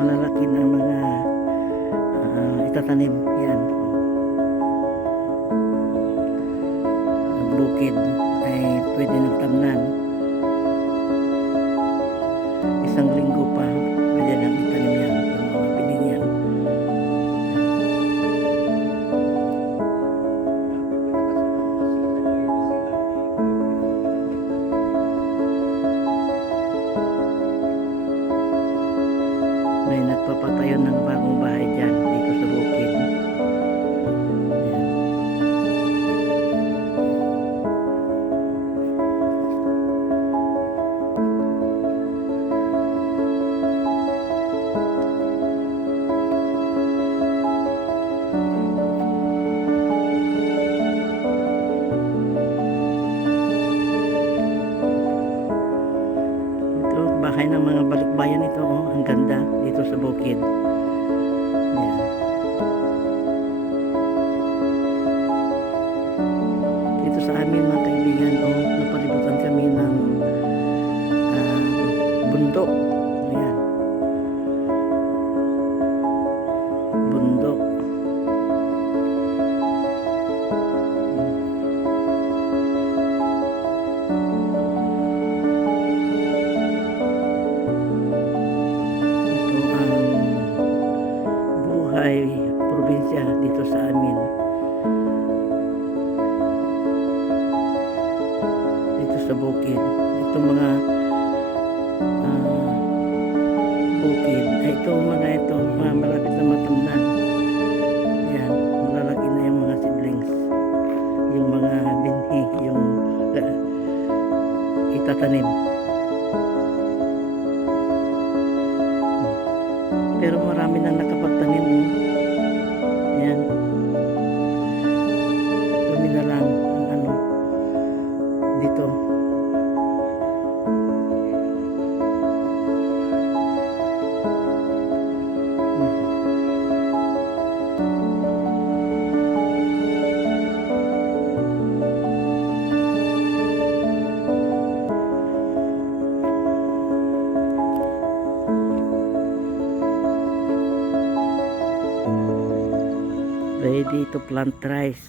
malalaki na mga itatanim. Yan. Ang bukid ay pwede ng tamnan. Isang linggo pa pwede nang itanim yan, yung mga pining yan. May nagpapatayo ng bagong bahay dyan dito sa bukid. Ayan. Ito, bahay ng mga balikbayan ito. Oh, ang ganda dito sa bukid. Ayan. Dito sa amin mga kaibigan, napalibutan kami ng bundok. Ayan. Bundok. Ito ang buhay probinsya dito sa amin. Dito sa bukid. Itong mga bukid. Mga malapit na matamnan. Yan, malalaki na yung mga seedlings. Yung mga binhi, yung itatanim. Pero marami nang nakapagtanim. Yan. Kami na lang ang dito. Ready to plant rice.